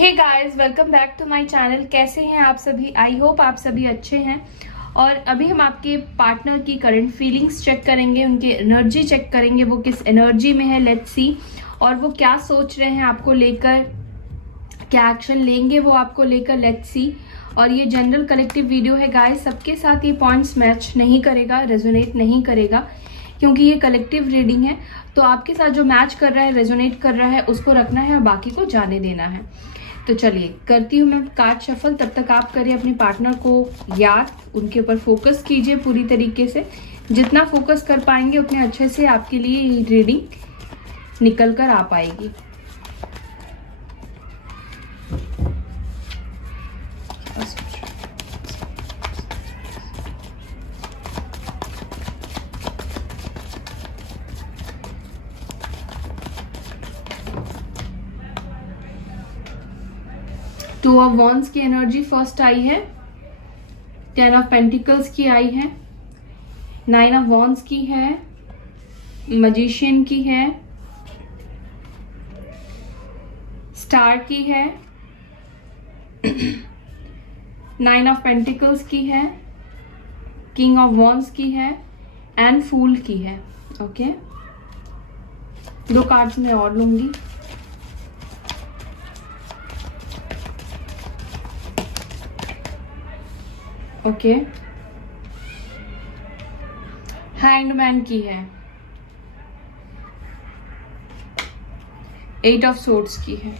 Hey guys, welcome back to my channel. कैसे हैं आप सभी? आई होप आप सभी अच्छे हैं। और अभी हम आपके पार्टनर की करंट फीलिंग्स चेक करेंगे, उनकी एनर्जी चेक करेंगे, वो किस एनर्जी में है, लेट्स सी। और वो क्या सोच रहे हैं आपको लेकर, क्या एक्शन लेंगे वो आपको लेकर, लेट्स सी। और ये जनरल कलेक्टिव वीडियो है गाइस, सबके साथ ये पॉइंट्स मैच नहीं करेगा, रेजोनेट नहीं करेगा, क्योंकि ये कलेक्टिव रीडिंग है। तो आपके साथ जो मैच कर रहा है, रेजोनेट कर रहा है, उसको रखना है और बाकी को जाने देना है। तो चलिए करती हूँ मैं कार्ड शफल। तब तक आप करिए अपने पार्टनर को याद, उनके ऊपर फोकस कीजिए पूरी तरीके से। जितना फोकस कर पाएंगे उतने अच्छे से आपके लिए रीडिंग निकल कर आ पाएगी। टू ऑफ वॉन्ड्स की एनर्जी फर्स्ट आई है, 10 ऑफ पेंटिकल्स की आई है, 9 ऑफ वॉन्ड्स की है, मैजिशियन की है, स्टार की है, 9 ऑफ पेंटिकल्स की है, किंग ऑफ वॉन्ड्स की है एंड फूल की है। ओके, दो कार्ड्स मैं और लूंगी। ओके, हैंगमैन की है, 8 ऑफ सोर्ड्स की है,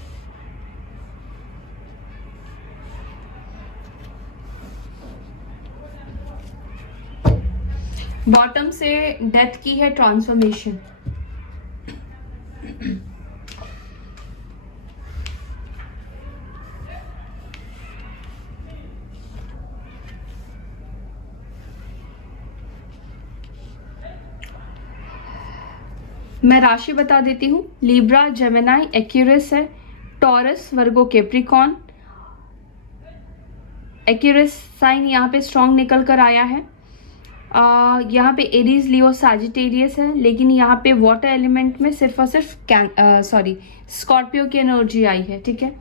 बॉटम से डेथ की है, ट्रांसफॉर्मेशन। मैं राशि बता देती हूँ। लिब्रा, जेमिनी, एक्यूरस है, टॉरस, वर्गो, कैप्रिकॉर्न। एक्यूरस साइन यहाँ पे स्ट्रॉन्ग निकल कर आया है। यहाँ पे एरीज, लियो, सैजिटेरियस है, लेकिन यहाँ पे वाटर एलिमेंट में सिर्फ और सिर्फ स्कॉर्पियो की एनर्जी आई है। ठीक है,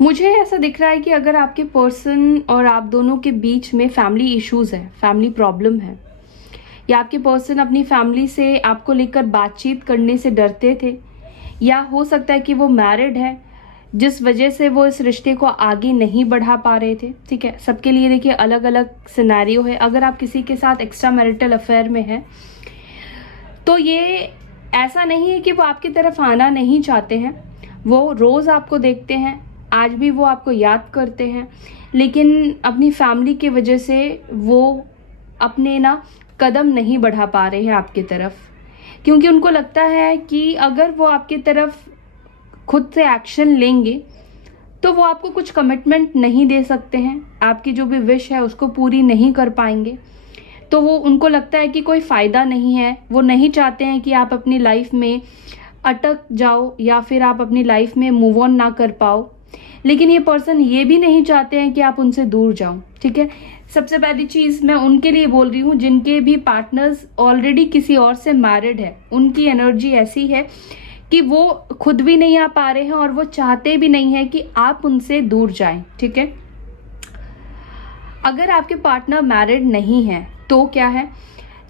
मुझे ऐसा दिख रहा है कि अगर आपके पर्सन और आप दोनों के बीच में फैमिली इश्यूज है, फैमिली प्रॉब्लम है, या आपके पर्सन अपनी फैमिली से आपको लेकर बातचीत करने से डरते थे, या हो सकता है कि वो मैरिड है जिस वजह से वो इस रिश्ते को आगे नहीं बढ़ा पा रहे थे। ठीक है, सबके लिए देखिए अलग अलग सिनेरियो है। अगर आप किसी के साथ एक्स्ट्रा मैरिटल अफेयर में हैं तो ये ऐसा नहीं है कि वो आपकी तरफ आना नहीं चाहते हैं, वो रोज़ आपको देखते हैं, आज भी वो आपको याद करते हैं, लेकिन अपनी फैमिली की वजह से वो अपने कदम नहीं बढ़ा पा रहे हैं आपकी तरफ, क्योंकि उनको लगता है कि अगर वो आपकी तरफ खुद से एक्शन लेंगे तो वो आपको कुछ कमिटमेंट नहीं दे सकते हैं, आपकी जो भी विश है उसको पूरी नहीं कर पाएंगे। तो वो उनको लगता है कि कोई फ़ायदा नहीं है, वो नहीं चाहते हैं कि आप अपनी लाइफ में अटक जाओ या फिर आप अपनी लाइफ में मूव ऑन ना कर पाओ। लेकिन ये पर्सन ये भी नहीं चाहते हैं कि आप उनसे दूर जाओ। ठीक है, सबसे पहली चीज़ मैं उनके लिए बोल रही हूँ जिनके भी पार्टनर्स ऑलरेडी किसी और से मैरिड है। उनकी एनर्जी ऐसी है कि वो खुद भी नहीं आ पा रहे हैं और वो चाहते भी नहीं है कि आप उनसे दूर जाएं। ठीक है, अगर आपके पार्टनर मैरिड नहीं है तो क्या है,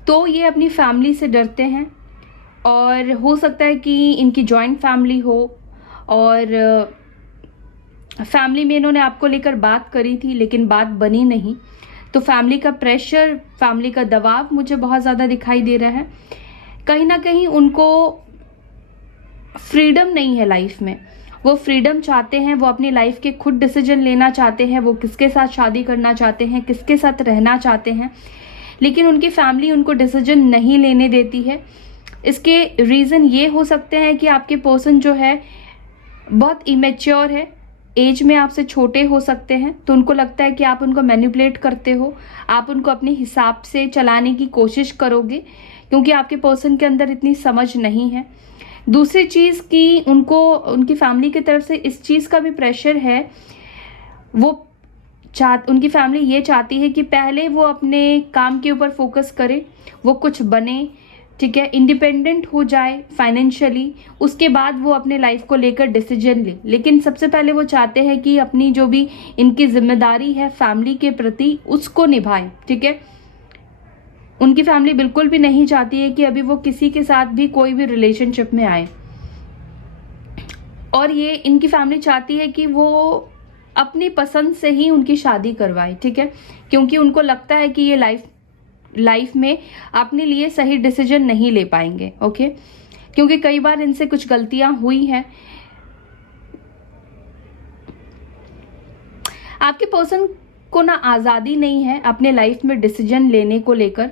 तो ये अपनी फैमिली से डरते हैं, और हो सकता है कि इनकी जॉइंट फैमिली हो और फैमिली में इन्होंने आपको लेकर बात करी थी लेकिन बात बनी नहीं। तो फैमिली का प्रेशर, फैमिली का दबाव मुझे बहुत ज़्यादा दिखाई दे रहा है। कहीं ना कहीं उनको फ्रीडम नहीं है लाइफ में, वो फ्रीडम चाहते हैं, वो अपनी लाइफ के खुद डिसीजन लेना चाहते हैं, वो किसके साथ शादी करना चाहते हैं, किसके साथ रहना चाहते हैं, लेकिन उनकी फैमिली उनको डिसीजन नहीं लेने देती है। इसके रीज़न ये हो सकते हैं कि आपके पर्सन जो है बहुत इमेच्योर है, एज में आपसे छोटे हो सकते हैं, तो उनको लगता है कि आप उनको मैनिपुलेट करते हो, आप उनको अपने हिसाब से चलाने की कोशिश करोगे, क्योंकि आपके पर्सन के अंदर इतनी समझ नहीं है। दूसरी चीज़ कि उनको उनकी फैमिली की तरफ से इस चीज़ का भी प्रेशर है, वो उनकी फैमिली ये चाहती है कि पहले वो अपने काम के ऊपर फोकस करे, वो कुछ बने, ठीक है, इंडिपेंडेंट हो जाए फाइनेंशियली, उसके बाद वो अपने लाइफ को लेकर डिसीजन ले। लेकिन सबसे पहले वो चाहते हैं कि अपनी जो भी इनकी जिम्मेदारी है फैमिली के प्रति उसको निभाएं। ठीक है, उनकी फैमिली बिल्कुल भी नहीं चाहती है कि अभी वो किसी के साथ भी कोई भी रिलेशनशिप में आए, और ये इनकी फैमिली चाहती है कि वो अपनी पसंद से ही उनकी शादी करवाए। ठीक है, क्योंकि उनको लगता है कि ये लाइफ में अपने लिए सही डिसीजन नहीं ले पाएंगे। ओके, क्योंकि कई बार इनसे कुछ गलतियां हुई हैं। आपके पर्सन को ना आज़ादी नहीं है अपने लाइफ में डिसीजन लेने को लेकर,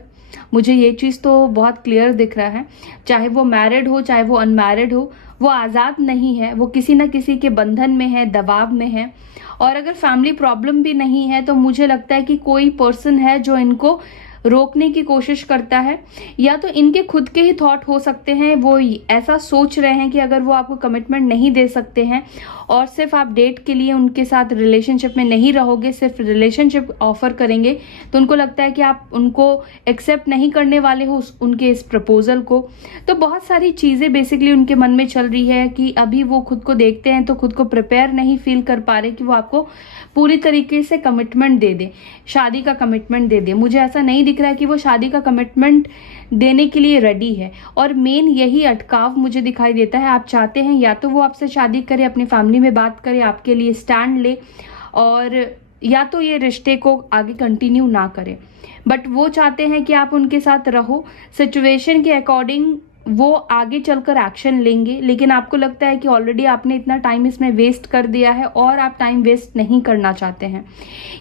मुझे ये चीज़ तो बहुत क्लियर दिख रहा है। चाहे वो मैरिड हो चाहे वो अनमैरिड हो, वो आज़ाद नहीं है, वो किसी ना किसी के बंधन में है, दबाव में है। और अगर फैमिली प्रॉब्लम भी नहीं है तो मुझे लगता है कि कोई पर्सन है जो इनको रोकने की कोशिश करता है, या तो इनके खुद के ही थॉट हो सकते हैं। वो ऐसा सोच रहे हैं कि अगर वो आपको कमिटमेंट नहीं दे सकते हैं और सिर्फ आप डेट के लिए उनके साथ रिलेशनशिप में नहीं रहोगे, सिर्फ रिलेशनशिप ऑफर करेंगे, तो उनको लगता है कि आप उनको एक्सेप्ट नहीं करने वाले हो उनके इस प्रपोजल को। तो बहुत सारी चीज़ें बेसिकली उनके मन में चल रही है कि अभी वो खुद को देखते हैं तो खुद को प्रिपेयर नहीं फील कर पा रहे कि वो आपको पूरी तरीके से कमिटमेंट दे दे, शादी का कमिटमेंट दे दे। मुझे ऐसा नहीं दिख रहा है कि वो शादी का कमिटमेंट देने के लिए रेडी है, और मेन यही अटकाव मुझे दिखाई देता है। आप चाहते हैं या तो वो आपसे शादी करे, अपनी फैमिली में बात करे, आपके लिए स्टैंड ले, और या तो ये रिश्ते को आगे कंटिन्यू ना करे। बट वो चाहते हैं कि आप उनके साथ रहो, सिचुएशन के अकॉर्डिंग वो आगे चलकर एक्शन लेंगे। लेकिन आपको लगता है कि ऑलरेडी आपने इतना टाइम इसमें वेस्ट कर दिया है और आप टाइम वेस्ट नहीं करना चाहते हैं,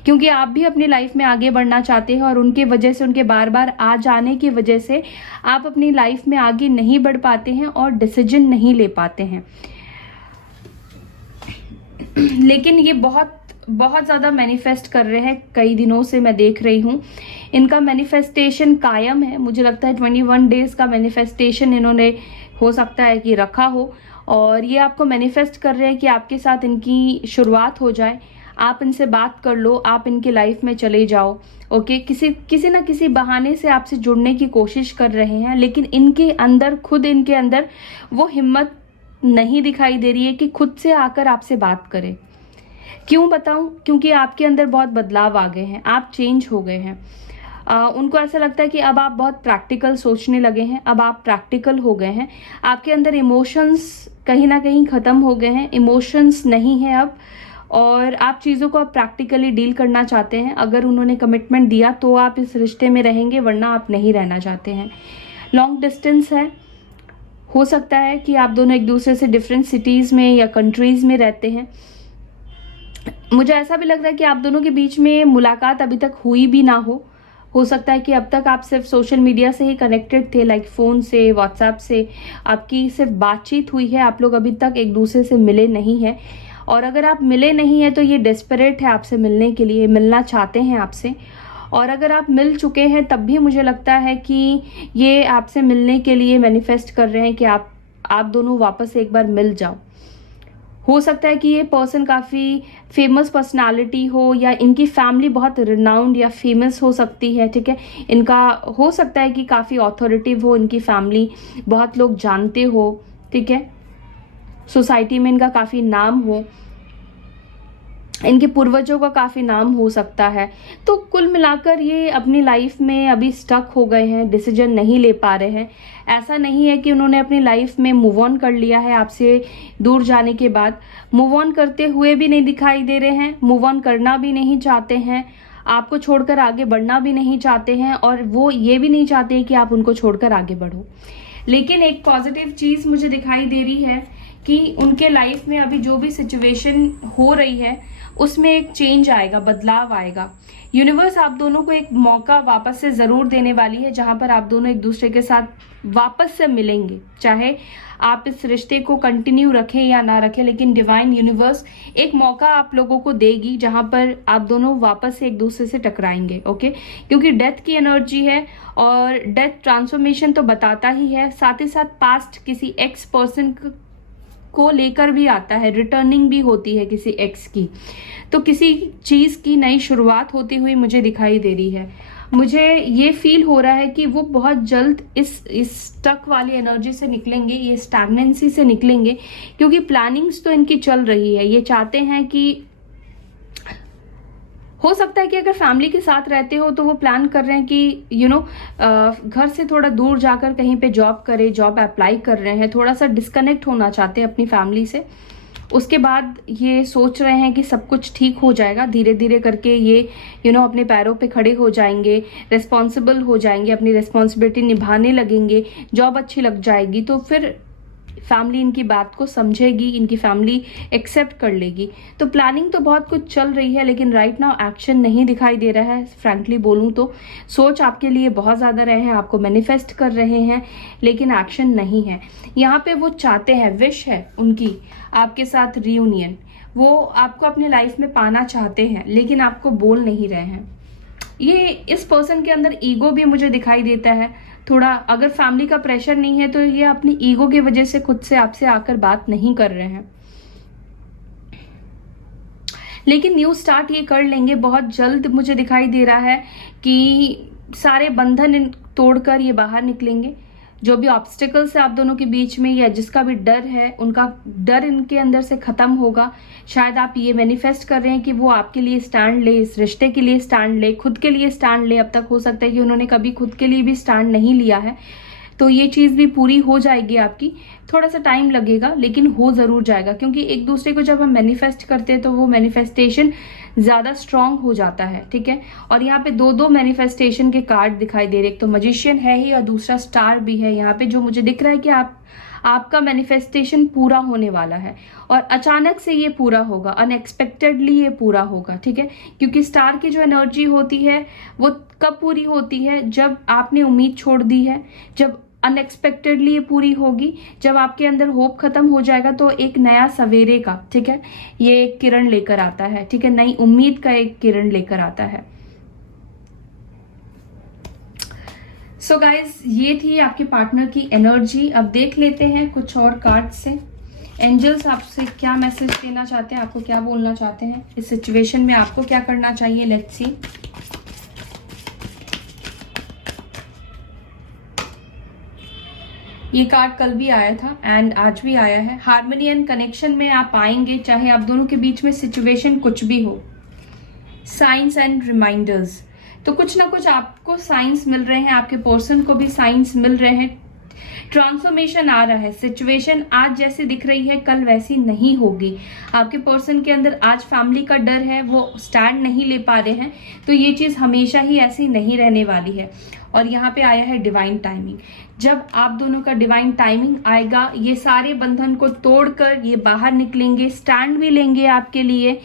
क्योंकि आप भी अपनी लाइफ में आगे बढ़ना चाहते हैं, और उनके वजह से, उनके बार बार आ जाने की वजह से आप अपनी लाइफ में आगे नहीं बढ़ पाते हैं और डिसीजन नहीं ले पाते हैं। लेकिन ये बहुत ज़्यादा मैनिफेस्ट कर रहे हैं, कई दिनों से मैं देख रही हूँ। इनका मैनिफेस्टेशन कायम है, मुझे लगता है 21 डेज का मैनिफेस्टेशन इन्होंने हो सकता है कि रखा हो, और ये आपको मैनिफेस्ट कर रहे हैं कि आपके साथ इनकी शुरुआत हो जाए, आप इनसे बात कर लो, आप इनके लाइफ में चले जाओ। ओके, किसी ना किसी बहाने से आपसे जुड़ने की कोशिश कर रहे हैं, लेकिन इनके अंदर, खुद इनके अंदर वो हिम्मत नहीं दिखाई दे रही है कि खुद से आकर आपसे बात करें। क्यों बताऊं? क्योंकि आपके अंदर बहुत बदलाव आ गए हैं, आप चेंज हो गए हैं। उनको ऐसा लगता है कि अब आप बहुत प्रैक्टिकल सोचने लगे हैं, अब आप प्रैक्टिकल हो गए हैं। आपके अंदर इमोशंस कहीं ना कहीं ख़त्म हो गए हैं, इमोशंस नहीं है अब, और आप चीज़ों को अब प्रैक्टिकली डील करना चाहते हैं। अगर उन्होंने कमिटमेंट दिया तो आप इस रिश्ते में रहेंगे, वरना आप नहीं रहना चाहते हैं। लॉन्ग डिस्टेंस है, हो सकता है कि आप दोनों एक दूसरे से डिफरेंट सिटीज़ में या कंट्रीज़ में रहते हैं। मुझे ऐसा भी लग रहा है कि आप दोनों के बीच में मुलाकात अभी तक हुई भी ना हो सकता है कि अब तक आप सिर्फ सोशल मीडिया से ही कनेक्टेड थे, लाइक फ़ोन से, व्हाट्सएप से आपकी सिर्फ बातचीत हुई है, आप लोग अभी तक एक दूसरे से मिले नहीं हैं। और अगर आप मिले नहीं हैं तो ये डेस्परेट है आपसे मिलने के लिए, मिलना चाहते हैं आपसे। और अगर आप मिल चुके हैं तब भी मुझे लगता है कि ये आपसे मिलने के लिए मैनिफेस्ट कर रहे हैं कि आप दोनों वापस एक बार मिल जाओ। हो सकता है कि ये पर्सन काफ़ी फेमस पर्सनालिटी हो, या इनकी फैमिली बहुत रिनाउंड या फेमस हो सकती है। ठीक है, इनका हो सकता है कि काफ़ी ऑथोरिटिव हो इनकी फैमिली, बहुत लोग जानते हो। ठीक है, सोसाइटी में इनका काफ़ी नाम हो, इनके पूर्वजों का काफ़ी नाम हो सकता है। तो कुल मिलाकर ये अपनी लाइफ में अभी स्टक हो गए हैं, डिसीजन नहीं ले पा रहे हैं। ऐसा नहीं है कि उन्होंने अपनी लाइफ में मूव ऑन कर लिया है आपसे दूर जाने के बाद, मूव ऑन करते हुए भी नहीं दिखाई दे रहे हैं, मूव ऑन करना भी नहीं चाहते हैं, आपको छोड़कर आगे बढ़ना भी नहीं चाहते हैं, और वो ये भी नहीं चाहते कि आप उनको छोड़कर आगे बढ़ो। लेकिन एक पॉजिटिव चीज़ मुझे दिखाई दे रही है कि उनके लाइफ में अभी जो भी सिचुएशन हो रही है उसमें एक चेंज आएगा, बदलाव आएगा। यूनिवर्स आप दोनों को एक मौका वापस से ज़रूर देने वाली है, जहां पर आप दोनों एक दूसरे के साथ वापस से मिलेंगे। चाहे आप इस रिश्ते को कंटिन्यू रखें या ना रखें, लेकिन डिवाइन यूनिवर्स एक मौका आप लोगों को देगी जहां पर आप दोनों वापस से एक दूसरे से टकराएंगे। ओके, क्योंकि डेथ की एनर्जी है, और डेथ ट्रांसफॉर्मेशन तो बताता ही है, साथ ही साथ पास्ट किसी एक्स पर्सन को लेकर भी आता है, रिटर्निंग भी होती है किसी एक्स की। तो किसी चीज़ की नई शुरुआत होती हुई मुझे दिखाई दे रही है। मुझे ये फील हो रहा है कि वो बहुत जल्द इस स्टक वाली एनर्जी से निकलेंगे, ये स्टैग्नेंसी से निकलेंगे, क्योंकि प्लानिंग्स तो इनकी चल रही है। ये चाहते हैं कि हो सकता है कि अगर फैमिली के साथ रहते हो तो वो प्लान कर रहे हैं कि घर से थोड़ा दूर जाकर कहीं पे जॉब करे, जॉब अप्लाई कर रहे हैं, थोड़ा सा डिस्कनेक्ट होना चाहते हैं अपनी फैमिली से। उसके बाद ये सोच रहे हैं कि सब कुछ ठीक हो जाएगा, धीरे धीरे करके ये अपने पैरों पे खड़े हो जाएंगे, रिस्पॉन्सिबल हो जाएंगे, अपनी रिस्पॉन्सिबिलिटी निभाने लगेंगे, जॉब अच्छी लग जाएगी तो फिर फैमिली इनकी बात को समझेगी, इनकी फैमिली एक्सेप्ट कर लेगी। तो प्लानिंग तो बहुत कुछ चल रही है, लेकिन राइट नाउ एक्शन नहीं दिखाई दे रहा है। फ्रैंकली बोलूं तो सोच आपके लिए बहुत ज़्यादा रहे हैं, आपको मैनिफेस्ट कर रहे हैं, लेकिन एक्शन नहीं है। यहाँ पे वो चाहते हैं, विश है उनकी आपके साथ रियूनियन, वो आपको अपने लाइफ में पाना चाहते हैं, लेकिन आपको बोल नहीं रहे हैं। ये इस पर्सन के अंदर ईगो भी मुझे दिखाई देता है थोड़ा। अगर फैमिली का प्रेशर नहीं है तो ये अपनी ईगो की वजह से खुद से आपसे आकर बात नहीं कर रहे हैं, लेकिन न्यू स्टार्ट ये कर लेंगे बहुत जल्द। मुझे दिखाई दे रहा है कि सारे बंधन तोड़कर ये बाहर निकलेंगे। जो भी ऑब्स्टिकल्स है आप दोनों के बीच में, या जिसका भी डर है, उनका डर इनके अंदर से खत्म होगा। शायद आप ये मैनिफेस्ट कर रहे हैं कि वो आपके लिए स्टैंड ले, इस रिश्ते के लिए स्टैंड ले, खुद के लिए स्टैंड ले। अब तक हो सकता है कि उन्होंने कभी खुद के लिए भी स्टैंड नहीं लिया है, तो ये चीज़ भी पूरी हो जाएगी आपकी। थोड़ा सा टाइम लगेगा, लेकिन हो ज़रूर जाएगा, क्योंकि एक दूसरे को जब हम मैनिफेस्ट करते हैं तो वो मैनिफेस्टेशन ज़्यादा स्ट्रांग हो जाता है, ठीक है। और यहाँ पे दो मैनिफेस्टेशन के कार्ड दिखाई दे रहे, एक तो मजिशियन है ही और दूसरा स्टार भी है। यहाँ पे जो मुझे दिख रहा है कि आपका मैनिफेस्टेशन पूरा होने वाला है, और अचानक से ये पूरा होगा, अनएक्सपेक्टेडली ये पूरा होगा, ठीक है। क्योंकि स्टार की जो एनर्जी होती है वो कब पूरी होती है, जब आपने उम्मीद छोड़ दी है, जब अनएक्सपेक्टेडली ये पूरी होगी, जब आपके अंदर होप खत्म हो जाएगा, तो एक नया सवेरे का, ठीक है, ये एक किरण लेकर आता है, ठीक है, नई उम्मीद का एक किरण लेकर आता है। सो गाइज, ये थी आपके पार्टनर की एनर्जी। अब देख लेते हैं कुछ और कार्ड से एंजल्स आपसे क्या मैसेज देना चाहते हैं, आपको क्या बोलना चाहते हैं इस सिचुएशन में, आपको क्या करना चाहिए। Let's see. ये कार्ड कल भी आया था एंड आज भी आया है। हार्मनी एंड कनेक्शन में आप आएंगे, चाहे आप दोनों के बीच में सिचुएशन कुछ भी हो। साइंस एंड रिमाइंडर्स, तो कुछ ना कुछ आपको साइंस मिल रहे हैं, आपके पर्सन को भी साइंस मिल रहे हैं। ट्रांसफॉर्मेशन आ रहा है, सिचुएशन आज जैसी दिख रही है कल वैसी नहीं होगी। आपके पर्सन के अंदर आज फैमिली का डर है, वो स्टैंड नहीं ले पा रहे हैं, तो ये चीज़ हमेशा ही ऐसी नहीं रहने वाली है। और यहाँ पे आया है डिवाइन टाइमिंग। जब आप दोनों का डिवाइन टाइमिंग आएगा, ये सारे बंधन को तोड़कर ये बाहर निकलेंगे, स्टैंड भी लेंगे आपके लिए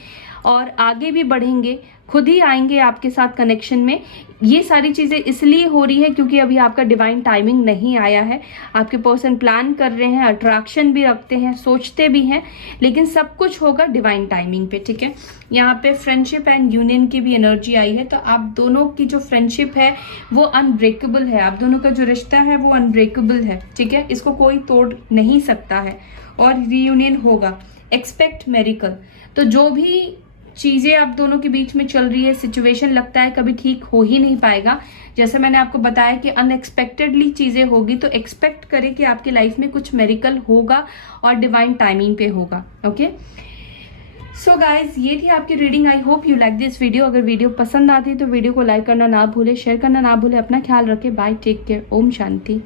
और आगे भी बढ़ेंगे, खुद ही आएंगे आपके साथ कनेक्शन में। ये सारी चीज़ें इसलिए हो रही है क्योंकि अभी आपका डिवाइन टाइमिंग नहीं आया है। आपके पर्सन प्लान कर रहे हैं, अट्रैक्शन भी रखते हैं, सोचते भी हैं, लेकिन सब कुछ होगा डिवाइन टाइमिंग पे, ठीक है। यहाँ पे फ्रेंडशिप एंड यूनियन की भी एनर्जी आई है, तो आप दोनों की जो फ्रेंडशिप है वो अनब्रेकेबल है, आप दोनों का जो रिश्ता है वो अनब्रेकेबल है, ठीक है, इसको कोई तोड़ नहीं सकता है और रीयूनियन होगा। एक्सपेक्ट मेरिकल, तो जो भी चीज़ें आप दोनों के बीच में चल रही है, सिचुएशन लगता है कभी ठीक हो ही नहीं पाएगा। जैसे मैंने आपको बताया कि अनएक्सपेक्टेडली चीज़ें होगी, तो एक्सपेक्ट करें कि आपकी लाइफ में कुछ मेरिकल होगा और डिवाइन टाइमिंग पे होगा। ओके, सो गाइज, ये थी आपकी reading. I hope you like this video. अगर वीडियो पसंद आती है तो वीडियो को लाइक करना ना भूले, शेयर करना ना भूले। अपना ख्याल रखें। Bye, take care, Om Shanti.